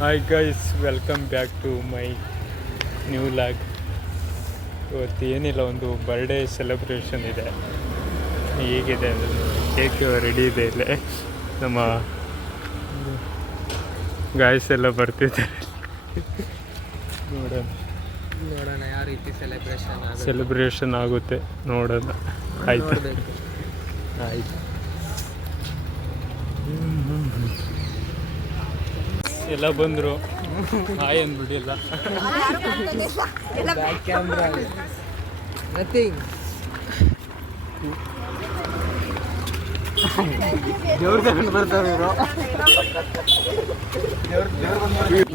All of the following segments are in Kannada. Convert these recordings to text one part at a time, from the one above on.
Hi guys, welcome back to my new vlog. ಇವತ್ತು ಏನಿಲ್ಲ, ಒಂದು ಬರ್ಡೇ ಸೆಲೆಬ್ರೇಷನ್ ಇದೆ. ಹೇಗಿದೆ ಅಂದರೆ ಕೇಕ್ ರೆಡಿ ಇದೆ ಇಲ್ಲೇ. ನಮ್ಮ ಗಾಯ್ಸ್ ಎಲ್ಲ ಬರ್ತಿದ್ದಾರೆ. ನೋಡೋಣ ಯಾವ ರೀತಿ ಸೆಲೆಬ್ರೇಷನ್ ಆಗುತ್ತೆ ನೋಡೋಣ. ಆಯ್ತು ಆಯ್ತು. ಎಲ್ಲ ಬಂದರು, ಹಾಯ್ ಅಂದ್ಬಿಟ್ಟಿಲ್ಲ. Camera nothing.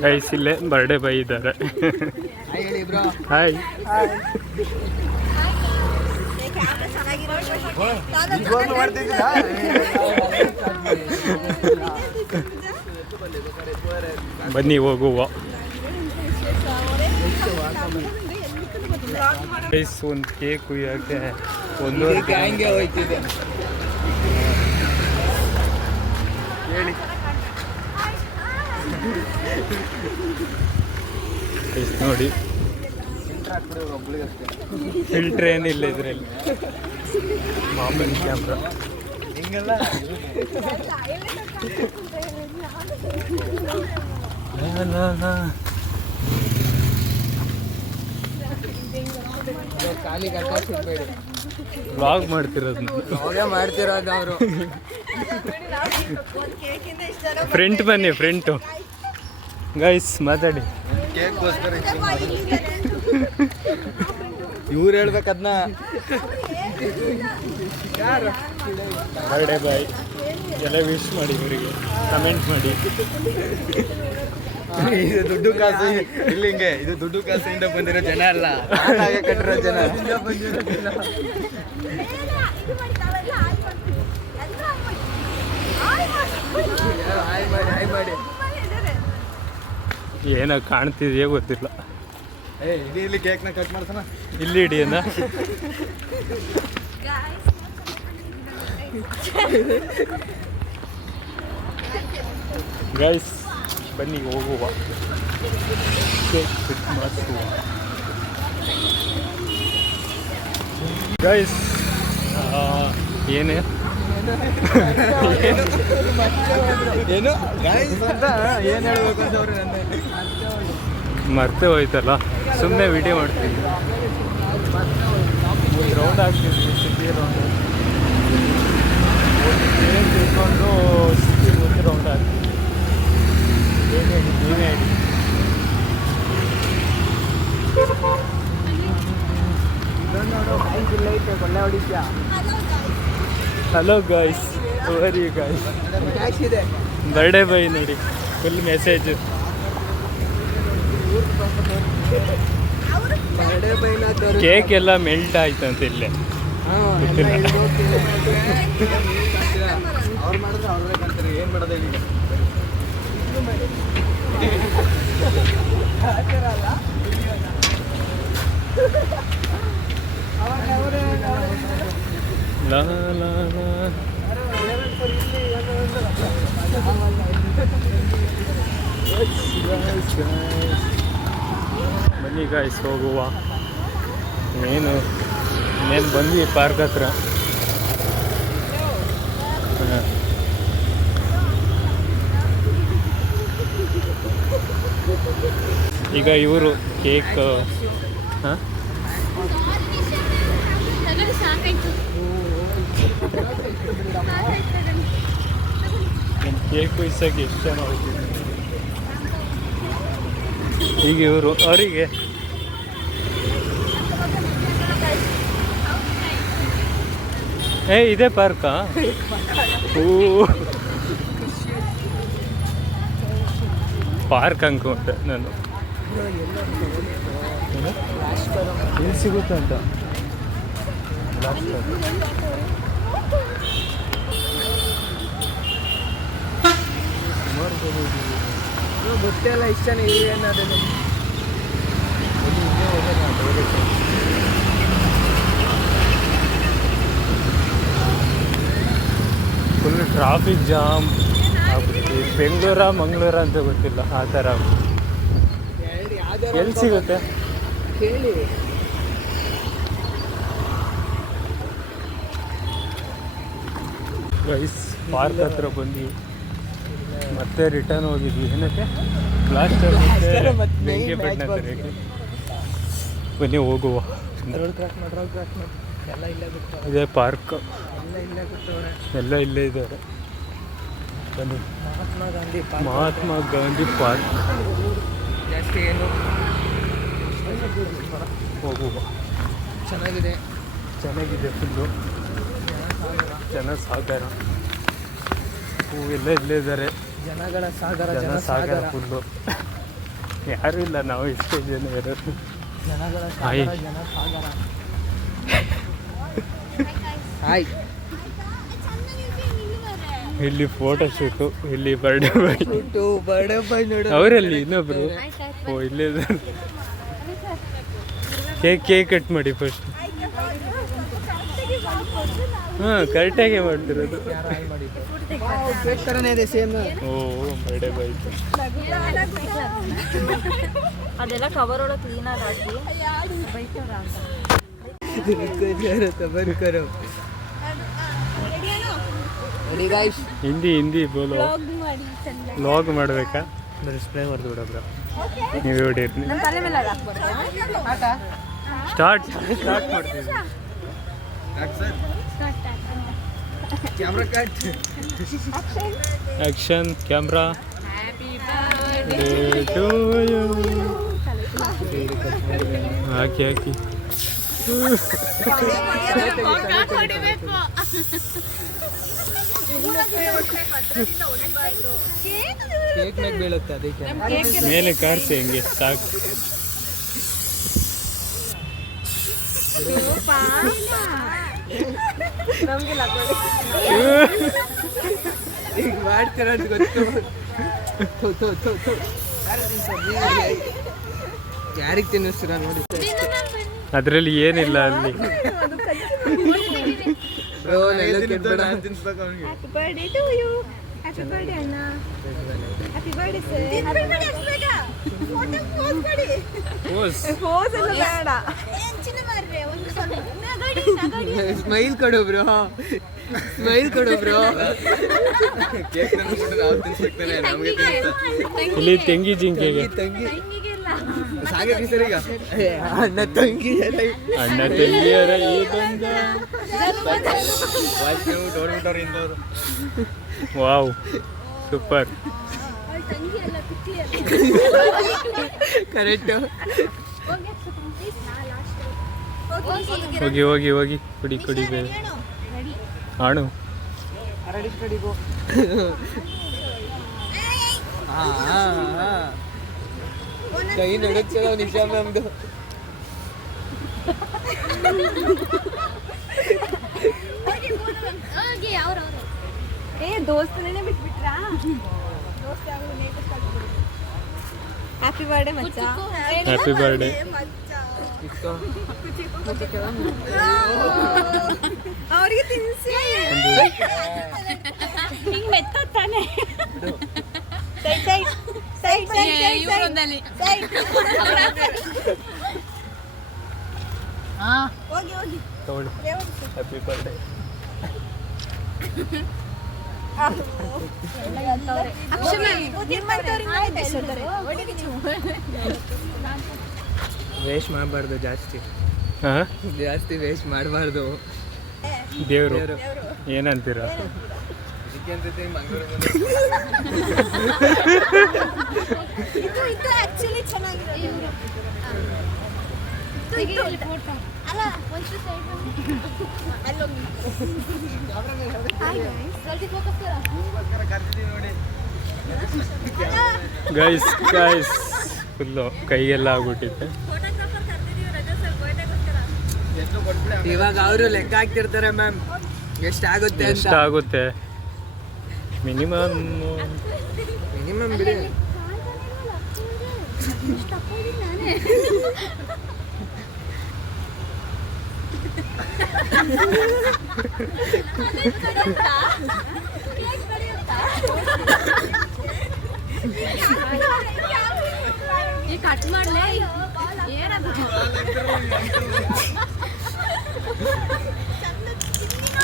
ಗೈಸ್ ಇಲ್ಲೇ ಬರ್ಡೇ ಬಾಯ್ ಇದ್ದಾರೆ. ಹಾಯ್. ಬನ್ನಿ ಹೋಗುವ. ಗೈಸ್ ಒಂದು ಕೇಕ್ ಕುಯ್ಯೋಕ್ಕೆ ಹಂಗೆ ಹೋಯ್ತಿದೆ. ಹೇಳಿ ನೋಡಿ, ಫಿಲ್ಟರ್ ಏನಿಲ್ಲ ಇದರಲ್ಲಿ, ಮಾಮೂಲಿ ಕ್ಯಾಮ್ರಾ. ಹಿಂಗೆಲ್ಲ ಖಾಲಿ ಕಟ್ಟಾಕ್ಬಿಡ್ಬೇಡಿ. ವ್ಲಾಗ್ ಮಾಡ್ತಿರೋದು ಮಾಡ್ತಿರೋದು ಅವರು. ಫ್ರಂಟ್ ಬನ್ನಿ, ಫ್ರಂಟು ಗೈಸ್ ಮಾತಾಡಿ. ಇವ್ರು ಹೇಳ್ಬೇಕದ್ನ. ಬರ್ಡೇ ಬಾಯ್ ಎಲ್ಲ ವಿಶ್ ಮಾಡಿ, ಇವರಿಗೆ ಕಮೆಂಟ್ ಮಾಡಿ. ಇದು ದುಡ್ಡು ಕಾಸು ಇಲ್ಲಿ ಹಿಂಗೆ, ಇದು ದುಡ್ಡು ಕಾಸಿಂದ ಬಂದಿರೋ ಜನ ಅಲ್ಲ, ಕಟ್ಟಿರೋ ಜನ. ಏನೋ ಕಾಣ್ತಿದೆಯೋ ಗೊತ್ತಿಲ್ಲ. ಇಲ್ಲಿ ಕೇಕ್ನ ಕಟ್ ಮಾಡ್ತಾನ, ಇಲ್ಲಿ ಹಿಡಿಯೋಣ. ಗೈಸ್ ಬನ್ನಿ ಹೋಗುವ, ಕೇಕ್ ಕಟ್ ಮಾಡಿಸುವ. ಗೈಸ್ ಏನೇ ಏನು ಅಂತ ಏನು ಹೇಳ್ಬೇಕು ಅಂತ ಅವ್ರು ನನ್ನ ಮರ್ತೇ ಹೋಯ್ತಲ್ಲ, ಸುಮ್ಮನೆ ವಿಡಿಯೋ ಮಾಡ್ತೀನಿ. ರೌಂಡ್ ಆಗ್ತಿದ್ವಿ, ಸಿಟಿ ರೌಂಡ್ ತಿಳ್ಕೊಂಡು ಸಿಟಿ ಒಂದು ರೌಂಡ್ ಆಗ್ತೀವಿ. ಏನೇ ಹೇಳಿ, ನೀವೇ ಹೇಳಿ. Hello guys, very guys. Birthday boy ನೋಡಿ, ಫುಲ್ ಮೆಸೇಜ್. ಕೇಕ್ ಎಲ್ಲ ಮೆಲ್ಟ್ ಆಯ್ತಂತ ಇಲ್ಲೇ. ಅವ್ರು ಮಾಡಿದ್ರೆ ಅವ್ರೇ ಕಾಣ್ತಾರೆ, ಏನು ಮಾಡೋದು ಈಗ. ಲಾ ಲಾ ಲಾ. ಬನ್ನಿ ಗಾಯ್ಸ್ ಹೋಗುವ. ಇನ್ನೇನು ಬಂದ್ವಿ ಪಾರ್ಕ್ ಹತ್ರ. ಈಗ ಇವರು ಕೇಕ್ ಕೇಕ್ ಇಸಕ್ಕೆ ಎಷ್ಟು ಜನ ಹೋಗ್ತಿದ್ರು. ಈಗ ಇವರು ಅವರಿಗೆ ಇದೇ ಪಾರ್ಕಾ? ಓ ಪಾರ್ಕ್ ಅನ್ಕೊಂಡೆ ನಾನು. ಇಲ್ಲಿ ಸಿಗುತ್ತೆ ಅಂತ ಗೊತ್ತಿಲ್ಲ ಇಷ್ಟನೇ ಏನಾದ್ರು. ಫುಲ್ ಟ್ರಾಫಿಕ್ ಜಾಮ್ ಆಗ್ಬಿಟ್ಟಿದೆ. ಈ ಬೆಂಗಳೂರ ಮಂಗಳೂರ ಅಂತ ಗೊತ್ತಿಲ್ಲ ಆ ಥರ. ಎಲ್ಲಿ ಸಿಗುತ್ತೆ ಕೇಳಿ. ಗೈಸ್ ಪಾರ್ಕ್ ಹತ್ರ ಬಂದ್ವಿ, ಮತ್ತೆ ರಿಟರ್ನ್ ಹೋಗಿದ್ವಿ. ಏನಕ್ಕೆ ಪ್ಲಾಸ್ಟರ್ ಮತ್ತೆ ಬೆಂಕಿ ಪಟ್ಟಣ ತರಕ್ಕೆ. ಬನ್ನಿ ಹೋಗುವ. ರೋಡ್ ಕ್ರಾಸ್ ಮಾಡಿ ಎಲ್ಲ ಇಲ್ಲೇ ಬಿಟ್ಟು ಇದೇ ಪಾರ್ಕ್, ಎಲ್ಲ ಇಲ್ಲೇ ಬಿಟ್ಟವ್ರೆ. ಎಲ್ಲ ಇಲ್ಲೇ ಇದ್ದಾರೆ. ಬನ್ನಿ, ಮಹಾತ್ಮ ಗಾಂಧಿ ಪಾರ್ಕ್. ಮಹಾತ್ಮ ಗಾಂಧಿ ಪಾರ್ಕ್ ಜಾಸ್ತಿ ಏನು ಹೋಗುವ. ಚೆನ್ನಾಗಿದೆ, ಚೆನ್ನಾಗಿದೆ ಫುಲ್ಲು, ಜನಸಾಗರ. ಹೂವೆಲ್ಲ ಇಲ್ಲೇ ಇದ್ದಾರೆ. ಜನಗಳ ಸಾಗರ, ಜನಸಾಗರ ಫುಲ್ಲು. ಯಾರೂ ಇಲ್ಲ, ನಾವು ಇಷ್ಟೇ ಜನ ಇರೋದು. ಜನಗಳ ಹಾಯ್. ಸಾಗರ, ಜನಸಾಗರ. ಹಾಯ್. ಇಲ್ಲಿ ಫೋಟೋ ಶೂಟು, ಇಲ್ಲಿ ಬರ್ಡೇ ಬಾಯ್. ಬರ್ಡೇ ಬಾಯ್ ನೋಡು. ಅವರಲ್ಲಿ ಇನ್ನೊಬ್ರು. ಓ ಇಲ್ಲೇ ಇದ್ದಾರೆ. ಕೇಕ್ ಕಟ್ ಮಾಡಿ ಫಸ್ಟ್. ಹಾಂ, ಕರೆಕ್ಟಾಗೆ ಮಾಡ್ತಿರೋದು. ಕೇಕ್ ಥರನೇ ಇದೆ ಸೇಮ್. ಓ ಬರ್ಡೇ ಬಾಯ್. ಅದೆಲ್ಲ ಕವರ್ ಒಳಗೆ ಕ್ಲೀನಾಗಿ ಹಾಕಿ ಬೈತಾರ ಅಂತ. ಬರ್ಕರೋ ರೆಡಿ ಗೈಸ್. ಹಿಂದಿ ಬೋಲೋ. ಲಾಗ್ ಮಾಡಬೇಕಾ? ಸ್ಪ್ರೇ ಹೊಡೆದು ಬಿಡೋಬ್ರ. ನೀವು ಹೊಡೀರಿ. ನನ್ನ ತಲೆ ಮೇಲೆ ಹಾಕ್ಬಾರ್ದು. ಸ್ಟಾರ್ಟ್ ಮಾಡ್ತೀವಿ. Camera cut. Action camera. ಹಾಕಿ ಕೇಕ್ ಮೇಲೆ ಬೀಳುತ್ತೆ ಅದಕ್ಕೆ. ಮೇಲೆ ಕಾರ್ಸಿ ಹೆಂಗೆ ಸಾಕು. ಈಗ ಮಾಡ್ತೀರ ಅಂತ ಗೊತ್ತು. ಯಾರಿಗೆ ತಿನ್ನಿಸ್ತೀರ ನೋಡಿ. ಅದರಲ್ಲಿ ಏನಿಲ್ಲ ಅಲ್ಲಿ. Happy birthday to you. Happy birthday ಅಣ್ಣ. Happy birthday sir. Pose ಎಲ್ಲ ಬೇಡ. ಸ್ಮೈಲ್ ಕೊಡು ಬ್ರೋ, ಸ್ಮೈಲ್ ಕೊಡು ಬ್ರೋ. ಕೇಕ್ ನಾವು ತಿನ್ನಿಸ್ತಾನೆ, ನಮಗೆ ಇಲ್ಲಿ ತೆಂಗಿ ಜಿಂಕೆಗೆ. ತಂಗಿ ಸಾಗೆ ಸರಿಗ ಅಣ್ಣ ತಂಗಿಯರ ಈ ಬಂದ ವಾವ್ ಸೂಪರ್. ಕರೆಕ್ಟ್. ಹೋಗಿ ಕುಡಿ ಬೇರೆ ಆಣು. ಕೈ ನಡುತ್ತದ ನಿಶಾ ಮ್ಯಾಮ್ದು. ದೋಸ್ತನೇ ಬಿಟ್ಬಿಟ್ರಾ? ಹ್ಯಾಪಿ ಬರ್ಡೇ ಮಚ್ಚ. Happy birthday. ಅವ್ರಿಗೆ ತಿನ್ಸಿ. ಹಿಂಗ್ ಮೆತ್ತ ತಾನೆ. ಹೋಗಿ ತಗೊಳ್ಳಿ. Happy birthday. ವೇಸ್ಟ್ ಮಾಡಬಾರ್ದು ಜಾಸ್ತಿ, ಹಾಂ ಜಾಸ್ತಿ ವೇಸ್ಟ್ ಮಾಡಬಾರ್ದು. ದೇವರು ಏನಂತೀರ? ಗೈಸ್ ಫುಲ್ಲು ಕೈಗೆಲ್ಲ ಆಗ್ಬಿಟ್ಟಿದೆ. ಇವಾಗ ಅವರು ಲೆಕ್ಕ ಹಾಕ್ತಿರ್ತಾರೆ ಮ್ಯಾಮ್ ಎಷ್ಟಾಗುತ್ತೆ ಅಂತ. ಎಷ್ಟಾಗುತ್ತೆ ಮಿನಿಮಮ್ ಬಿಡಿ. ಈ ಕಟ್ ಮಾಡ್ಲೇ ಏನದು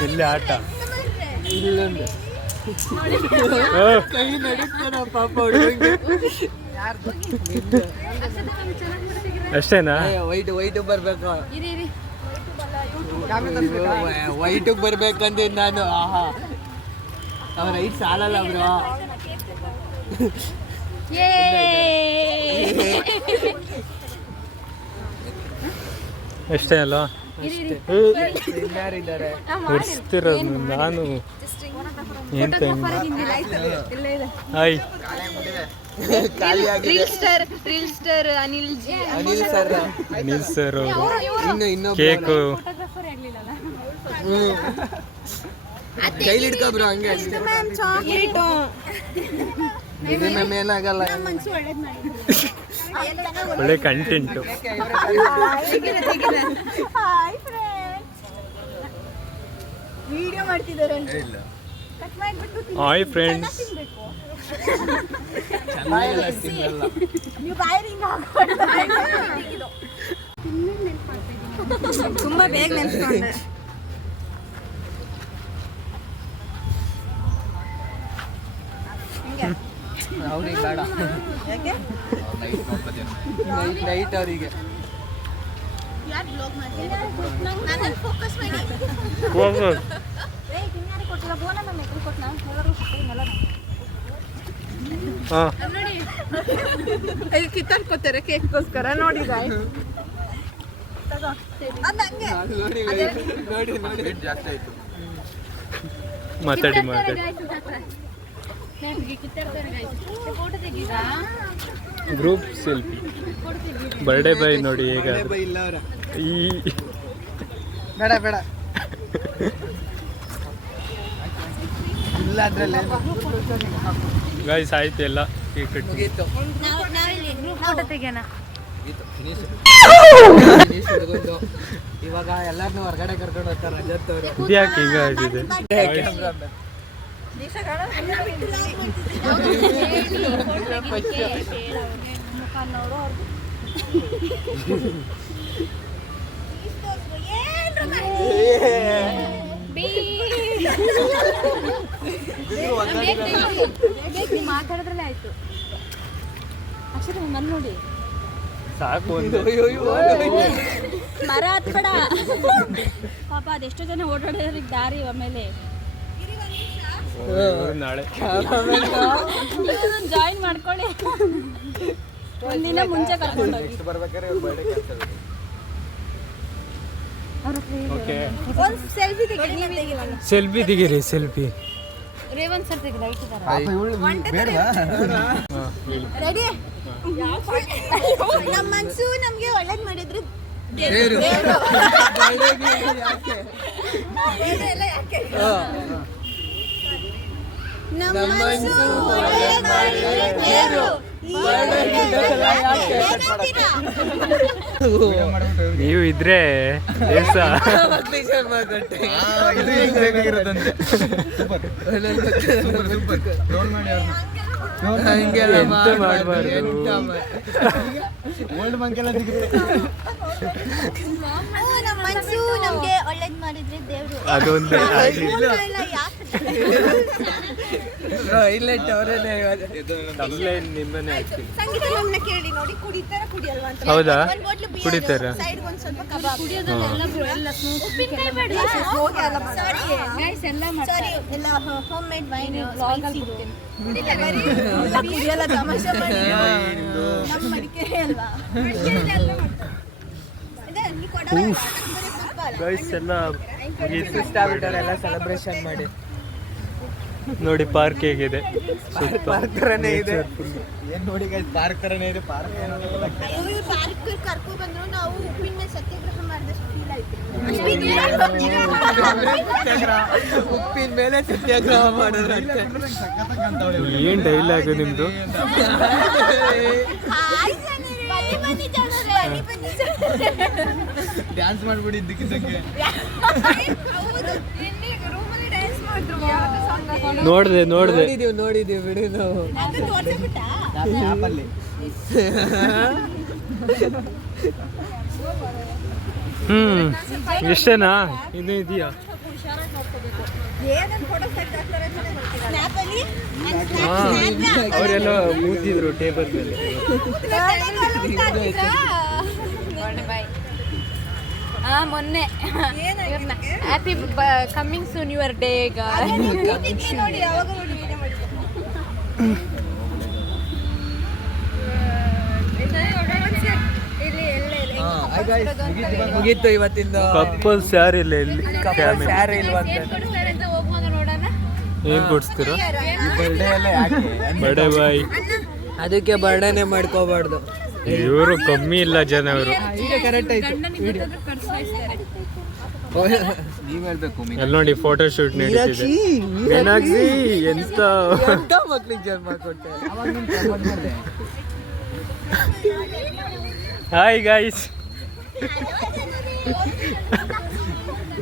ಇಲ್ಲಿ ಆಟ ಕೈ ನಡೀತಾನ ಪಾಪ ಹುಡುಗಂಗೆ. ಅಷ್ಟೇನಾ? ವೈಟ್ ಬರ್ಬೇಕು, ಇರಿ ಇರಿ ವೈಟ್ ಬರ್ಬೇಕಂದ್ರೆ ನಾನು. ಆಹಾ ಅವ್ರ ರೈಟ್ ಸಾಲಲ್ಲ ಬ್ರೋ. ಅಷ್ಟೇ ಅಲ್ಲ? ಇನ್ನಾರಿದ್ದಾರೆ ಉರ್ಸ್ತಿರೋದು ನಾನು ಎಂತ ಹಾಯ್ ಖಾಲಿ ಆಗಿದೆ. Reel star Anil G Anil sir Anil sir ಇನ್ನೊಬ್ಬ ಕೇಕು ಫೋಟೋಗ್ರಾಫರ್ ಆಗ್ಲಿಲ್ಲ ಕೈಲಿ ಹಿಡ್ಕೊಬ್ರು ಹಂಗೆ. ಮ್ಯಾಮ್ ಚಾಕ್ಲೇಟ್ ಇದು ನಮ್ಮ ಏನಾಗಲ್ಲ. ಮನ್ಸು ಒಳ್ಳೇದ್ ಮಾಡಿದ್ರು ಒಳ್ಳೆ ಕಂಟೆಂಟು. ಹಾಯ್ ಫ್ರೆಂಡ್ಸ್ ವಿಡಿಯೋ ಮಾಡ್ತಿದ್ದಾರೆ ಕಟ್ ಮಾಡ್ಬಿಟ್ಟು ಹಾಯ್ ಫ್ರೆಂಡ್ಸ್. ಚೆನ್ನಾಗಿಲ್ಲ ತಿನ್ನಲ್ಲ. ನೀವು ಬಾಯಿರಿಂಗ್ ತುಂಬಾ ಬೇಗ ನೆನ್ಸ್ಕೊಂಡೆ. ಅವ್ರಿಗೆ ಬೇಡ, ಯಾಕೆ ನೈಟ್ ಅವರಿಗೆ. ಯಾರು ಬ್ಲಾಗ್ ಮಾಡ್ತಿದ್ದಾರೆ ನಾನು ಫೋಕಸ್ ಮಾಡಿ ಹೋಗು. ಏ ಕಿನ್ನಾರಿ ಕೊಟ್ಟಿಲ್ಲ ಬೋನ ನಮ್ಮ ಎಲ್ಲಿ ಕೊಟ್ಟನ ಎಲ್ಲರೂ ಕೊಟ್ಟಿನಲ್ಲ ಹಾಂ ನೋಡಿ ಇಲ್ಲಿ ಕಿತ್ತಾಡ್ಕೋತಾರೆ ಕೇಕ್ಗೋಸ್ಕರ ನೋಡಿ ಗಾಯ್ಸ್ ತಗೋ ಅದು ಹಂಗೆ ನೋಡಿ ನೋಡಿ ನೋಡಿ ಜಾಸ್ತಿ ಆಯ್ತು. ಮಾತಾಡಿ ಫೋಟೋ ತೆಗೀರಾ ಗ್ರೂಪ್ ಸೆಲ್ಫಿ ಬರ್ಡೇ ಬಾಯ್ ನೋಡಿ ಹೇಗ ಇಲ್ಲ ಅವ್ರ ಈ ಬೇಡ ಬೇಡ ಇಲ್ಲ ಅದ್ರಲ್ಲಿ ಗಾಯ್ಸ್ ಆಯ್ತು ಎಲ್ಲ ಕೇಕ್ ಕಟ್ ಮುಗೀತು. ನಾವಿಲ್ಲಿ ಗ್ರೂಪ್ ಫೋಟೋ ತೆಗಿಯೋಣ. ಇವಾಗ ಎಲ್ಲಾರನ್ನೂ ಹೊರಗಡೆ ಕರ್ಕೊಂಡು ಹೋಗ್ತಾರೆ ರಜತ್ ಅವರು. ಇದ್ಯಾಕೆ ಹಿಂಗ ಆಗಿದೆ? ಮಾತಾಡಿದ್ರಲ್ಲೇ ಆಯ್ತು. ಅಕ್ಷರ ಮನ್ ನೋಡಿ ಸಾಕು ಒಂದು ಮರ ಹತ್ಬೇಡ ಪಾಪ ಅದೆಷ್ಟೋ ಜನ ಓಡಾಡೋರಿಗೆ ದಾರಿ ಆಮೇಲೆ ನಾಳೆ ಜಾಯಿನ್ ಮಾಡ್ಕೊಳ್ಳಿ. ಒಂದಿನ ಮುಂಚೆ ಕರ್ಕೊಂಡು ಹೋಗಿ ಬರ್ಬೇಕಾದ್ರೆ ಬರ್ಡೇ ಕ್ಯಾನ್ಸಲ್. ಓಕೆ ಒಂದು ಸೆಲ್ಫಿ ತೆಗಿ. ನೀವು ತೆಗಿವಲ್ಲ ಸೆಲ್ಫಿ ತೆಗೀರಿ ಸೆಲ್ಫಿ. ರೇವಂತ್ ಸರ್ ತೆಗಿ ಲೈಟ್ ಇದ್ದಾರೆ ರೆಡಿ. ನಮ್ಮ ಮನ್ಸು ನಮ್ಗೆ ಒಳ್ಳೇದ್ ಮಾಡಿದ್ರೆ ದೇವ್ರು. ಎಲ್ಲ ಯಾಕೆ ನಮ್ಮ ಮನ್ಸು ಒಳ್ಳೇದ್ ಮಾಡಿದ್ರೆ ದೇವ್ರು. ನೀವು ಇದ್ರೆ ದೇಶ ಎಂತ ಮಾಡಬಾರ್ದು. ನಮ್ಮ ಮನ್ಸು ನಮ್ಗೆ ಒಳ್ಳೇದ್ ಮಾಡಿದ್ರೆ ದೇವ್ರು. ಅದೊಂದೇ ಇಲ್ಲೈಟ್ ಅವರೇನೆ ತಮ್ಲೈನ್ ನಿಮ್ಮನೆ ಹಾಕ್ತೀನಿ. ಸಂಗೀತ ಮ್ಯಾಮ್ನ ಕೇಳಿ ನೋಡಿ ಕುಡಿತಾರ ಕುಡಿಯಲ್ವಾ ಅಂತ. ಹೌದಾ? ಒಂದ್ ಬಾಟ್ಲು beer, ಕುಡಿತಾರ? side ಗೊಂದ್ ಸ್ವಲ್ಪ ಕಬಾಬ್. ಉಪ್ಪಿನಕಾಯಿ ಬೇಡ್ವಾ? Sorry, guys, sorry, ಎಲ್ಲ homemade wine spicy ಇದು. ಕುಡಿತಾರೆ? ಎಲ್ಲ ಕುಡಿಯಲ್ಲ, ತಮಾಷೆ ಮಾಡಿ. ನಮ್ಮ ಮಡಿಕೇರಿ ಅಲ್ವಾ? ಮಡಿಕೇರಿಲಿ ಎಲ್ಲ ಮಾಡ್ತಾರೆ. ಇದೆ, ನೀ ಕೊಡಲ್ಲ, ಬರೀ ಸ್ವಲ್ಪ ಅಲ್ಲ. ಗೈಸ್ ಎಲ್ಲ ಮುಗೀತು. ಇಷ್ಟ ಆಗ್ಬಿಟ್ಟಾರೆ ಎಲ್ಲ ಸೆಲೆಬ್ರೇಷನ್ ಮಾಡಿ. ನೋಡಿ ಪಾರ್ಕ್ ಹೇಗಿದೆ. ಪಾರ್ಕ್ ತರನೇ ಇದೆ. ಏನ್ ನೋಡಿ ಗೈಸ್ ಪಾರ್ಕ್ ತರನೇ ಇದೆ. ಪಾರ್ಕ್ ಇವ್ರು ಪಾರ್ಕ್ ಕರ್ಕೊಂಡ್ ಬಂದ್ರು ನಾವು ಉಪ್ಪಿನ ಮೇಲೆ ಸತ್ಯಾಗ್ರಹ ಮಾಡಿದಷ್ಟು ಫೀಲ್ ಆಯ್ತು. ಉಪ್ಪಿನ ಮೇಲೆ ಸತ್ಯಾಗ್ರಹ ಮಾಡಿದ್ರೆ ಏನ್ ಡೈಲಾಗ್ ನಿಮ್ದು? ಡ್ಯಾನ್ಸ್ ಮಾಡ್ಬಿಡಿ ಇದ್ದಕ್ಕಿದ್ದಂಗೆ. ರೂಮಲ್ಲಿ ಡ್ಯಾನ್ಸ್ ನೋಡ್ದೆ ನೋಡಿದೀವಿ ಬಿಡಿ ನಾವು ಆ್ಯಪಲ್ಲಿ. ಇಷ್ಟೇನಾ ಇನ್ನೂ ಇದೆಯಾ? ಅವರೆಲ್ಲ ಕೂತಿದ್ರು ಟೇಬಲ್ ಮೇಲೆ. ಮೊನ್ನೆ happy coming soon your day. ಮುಗೀತು ಇವತ್ತಿಂದ. ಕಪ್ಪಲ್ಸ್ ಯಾರಿಲ್ಲ ಇಲ್ಲಿ? ಯಾರು ಇಲ್ವಂತೆ. ಏನ್ ಕೊಡ್ಸ್ತೀರಾ? ಬರ್ಡೇ ಬಡೆ ಬಾಯ್. ಅದಕ್ಕೆ ಬರ್ಡೇನೆ ಮಾಡ್ಕೋಬಾರ್ದು. ಇವರು ಕಮ್ಮಿ ಇಲ್ಲ ಜನ ಇವರು. ಈಗ ಕರೆಕ್ಟ್ ಆಯ್ತು ವಿಡಿಯೋ. ನೀವ್ ಹೇಳ್ಬೇಕು ಅಲ್ಲಿ ನೋಡಿ ಫೋಟೋ ಶೂಟ್ ನಡೀತಿದೆ. ಮೀನಾಕ್ಷಿ ಎಂತ ಮಕ್ಳಿಗೆ ಜನ್ಮ ಕೊಟ್ಟೆ. Hi guys.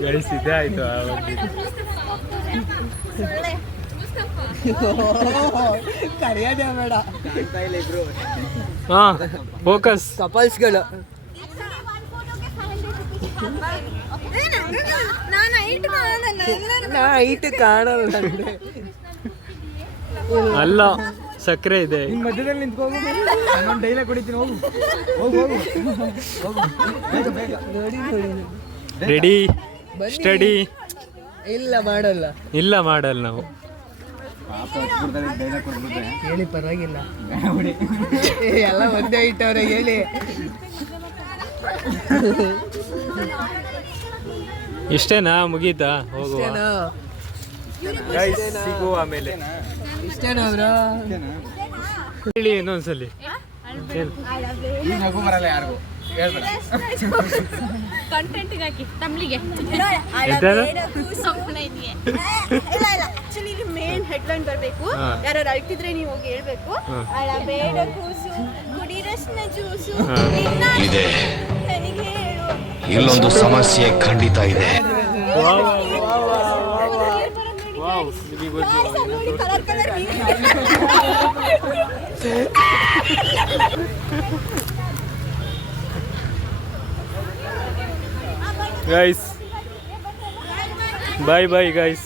ಗೈಸ್ ಇದೇ ಆಯ್ತು ಕರೆಯೋದೇ ಬೇಡ. ಹಾ ಫೋಕಸ್. ಕಪಲ್ಸ್ಗಳು ಹೈಟ್ ಕಾಣಲ್ಲ ಅಲ್ಲ ಸಕ್ಕರೆ ಇದೆ. ಮಧ್ಯದಲ್ಲಿ ನಿಂತ್ಕೋಗು. ನಾನು ಡೈಲಾಗ್ ಹೊಡಿತೀನಿ. ಹೋಗು ಹೋಗು ಹೋಗು. Ready study. ಇಲ್ಲ ಮಾಡಲ್ಲ ನಾವು. ಹೇಳಿ ಪರವಾಗಿಲ್ಲ. ಎಲ್ಲ ಒಂದೇ ಇಟ್ಟವ್ರೆ ಹೇಳಿ. ಇಷ್ಟೇನಾ? ಮುಗೀತಾ? ಹೋಗುವ ಗೈಸ್, ಸಿಗುವ ಆಮೇಲೆ. ಇಷ್ಟೇನಾ ಅವರು? ಹೇಳಿ ಇನ್ನೊಂದ್ಸಲಿ. ನಗು ಬರಲ್ಲ ಯಾರಿಗೂ. ಕಂಟೆಂಟ್ಗಾಗಿ ತಮ್ಲಿಗೆ ಆಕ್ಚುಲಿ ಮೇನ್ ಹೆಡ್ಲೈನ್ ಬರಬೇಕು. ಯಾರು ಅಳ್ತಿದ್ರೆ ನೀವು ಹೋಗಿ ಹೇಳ್ಬೇಕು, ಅಳಬೇಡ ಕೂಸು ಕುಡಿರಸ್ನ ಜ್ಯೂಸು ಇದೆ. ಇಲ್ಲೊಂದು ಸಮಸ್ಯೆ ಖಂಡಿತ ಇದೆ. Colour colour guys bye bye guys.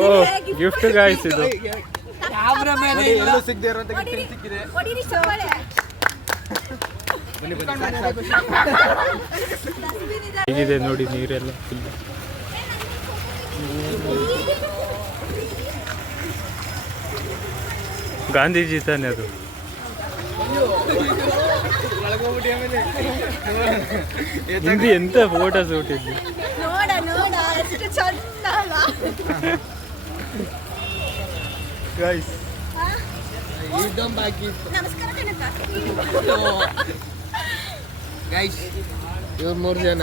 ಓ ಗಿಫ್ಟ್ ಗೈಸ್ ಇದು. ಎಲ್ಲೂ ಸಿಗದೆ ಇರುವಂತ ಗಿಫ್ಟ್ ಸಿಕ್ಕಿದೆ. ಹೇಗಿದೆ ನೋಡಿ ನೀರೆಲ್ಲ ಫುಲ್. ಗಾಂಧೀಜಿ ತಾನೆ ಅದು. ಹಿಂದಿ ಎಂತ ಫೋಟೋ ಶೂಟ್ ಇದ್ದು. ನೋಡ ಎಷ್ಟು ಚಂದ ಅಲ್ಲ ಗೈಸ್. ನಮಸ್ಕಾರ ಕಣಕ್ಕ. ಗೈಸ್ ಇವ್ರು 3 ಜನ.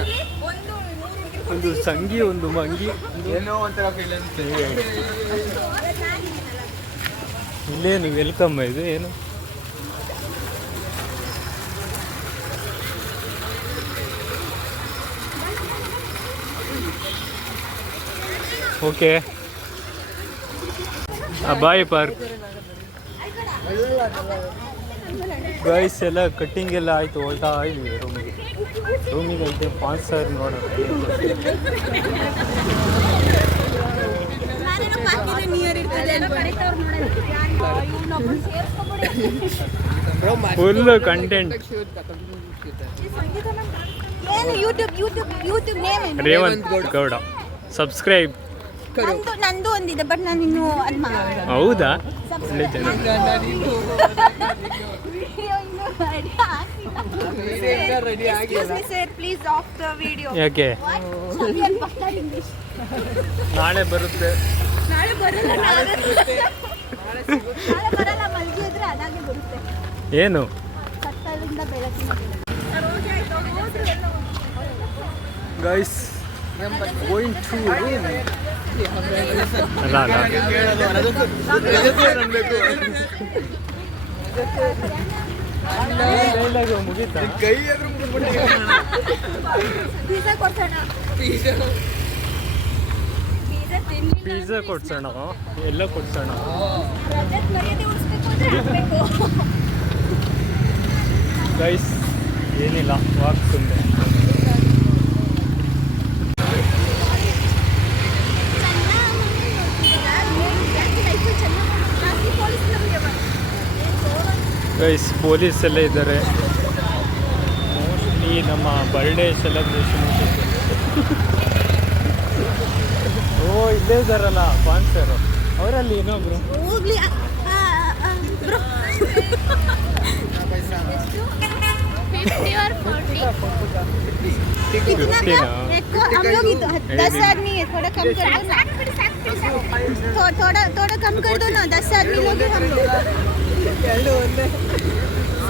ಒಂದು ಸಂಗಿ, ಒಂದು ಮಂಗಿ, ಏನೋ ಒಂಥರ ಫೀಲ್ ಅನ್ಸುತ್ತೆ. ಇಲ್ಲೇನು ವೆಲ್ಕಮ್ ಇದು ಏನು? ಓಕೆ ಬಾಯ್ ಪಾರ್ಕ್. ಗೈಸ್ ಎಲ್ಲ ಕಟ್ಟಿಂಗ್ ಎಲ್ಲ ಆಯಿತು. ಹೊಲ್ಟಾ ಇದ್ವಿ ರೂಮಿಗೆ ಐತೆ 5,000 ನೋಡೋಣ. Full content. Revanth Gowda subscribe. ನಂದು ಒಂದಿದೆ ಬಟ್ ನಾನು ಇನ್ನು ಹೌದಾ? ಒಳ್ಳೆ ಜನ. ಯಾಕೆ ನಾಳೆ ಬರುತ್ತೆ? ಏನು ಗೈಸ್ ಗೋಯಿಂಗ್ ಟು ರೂಮ್. ಅಲ್ಲ ಮುಗೀತಾ? ಕೈ ಎದುರು ಕೊಡ್ಸೋಣ ಪಿಜ್ಜಾ ಕೊಡ್ಸೋಣ, ಎಲ್ಲ ಕೊಡ್ಸೋಣ. ರಜತ್ ಮರ್ಯಾದೆ ಉಳಿಸ್ಬೇಕು ಅಂದ್ರೆ ಹಾಕ್ಬೇಕು. ಗೈಸ್ ಏನಿಲ್ಲ, ವಾಕ್ ಸುಮ್ಮನೆ. ಗೈಸ್ ಪೊಲೀಸ್ ಎಲ್ಲ ಇದ್ದಾರೆ. ಮೋಸ್ಟ್ಲಿ ನಮ್ಮ ಬರ್ಡೇ ಸೆಲೆಬ್ರೇಷನ್. ಓ ಇಲ್ಲೇ ಇದ್ದಾರಲ್ಲ ಸ್ಪಾನ್ಸರು, ಅವರಲ್ಲಿ ಇನ್ನೊಬ್ರು. ಹೋಗ್ಲಿ ಬ್ರೋ. 50 और 40 कितना ना? हम लोग 10 आदमी है, थोड़ा कम कर दो ना. थोड़ा कम कर दो ना, 10 आदमी लोग हैं हम लोग.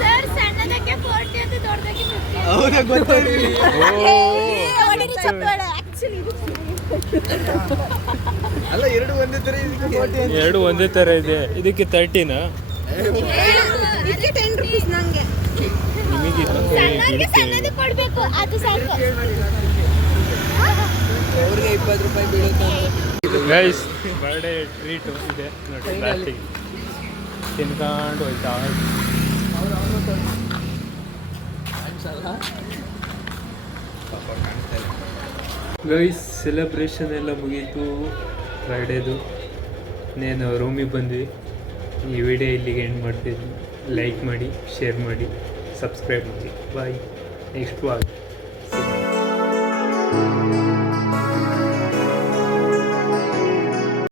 सर ಸಣ್ಣದಕ್ಕೆ 40 ಅಂತ ದೊಡ್ಡದಕ್ಕೆ 50. ಹೌದಾ ಗೊತ್ತಾಗಿಲ್ಲ. ಆರ್ಡಿನರಿ ಚಪ್ಪಾಳೆ ಆಕ್ಚುಲಿ. ಅಲ್ಲ ಎರಡು ಒಂದೇ ತರ ಇದಕ್ಕೆ 40 ಅಂತ. ಎರಡು ಒಂದೇ ಥರ ಇದೆ. ಇದಕ್ಕೆ 30ನಾ? ಇದಕ್ಕೆ 10 ರೂಪೀಸ್ ನಂಗೆ. ನಿಮಗೆ ಸಣ್ಣದು ಕೊಡಬೇಕು, ಅದು ಸಾಕು. ಅವ್ರಿಗೆ 20 ರೂಪಾಯಿ ಬೀಳುತ್ತೆ. ಗೈಸ್ ಬರ್ಡೇ ಟ್ರೀಟು ಇದೆ ನೋಡಿ, ಲಾಸ್ಟಿಗೆ ತಿನ್ಕೊಂಡು ಹೋಯ್ತಾ. ಗೈಸ್ ಸೆಲೆಬ್ರೇಷನ್ ಎಲ್ಲ ಮುಗೀತು ಫ್ರೈಡೇದು. నేను ರೂಮಿಗೆ ಬಂದ್ವಿ. ಈ ವಿಡಿಯೋ ಇಲ್ಲಿಗೆ ಎಂಡ್ ಮಾಡ್ತಿದ್ವಿ. ಲೈಕ್ ಮಾಡಿ, ಶೇರ್ ಮಾಡಿ, ಸಬ್ಸ್ಕ್ರೈಬ್ ಮಾಡಿ. ಬಾಯ್. Next walk.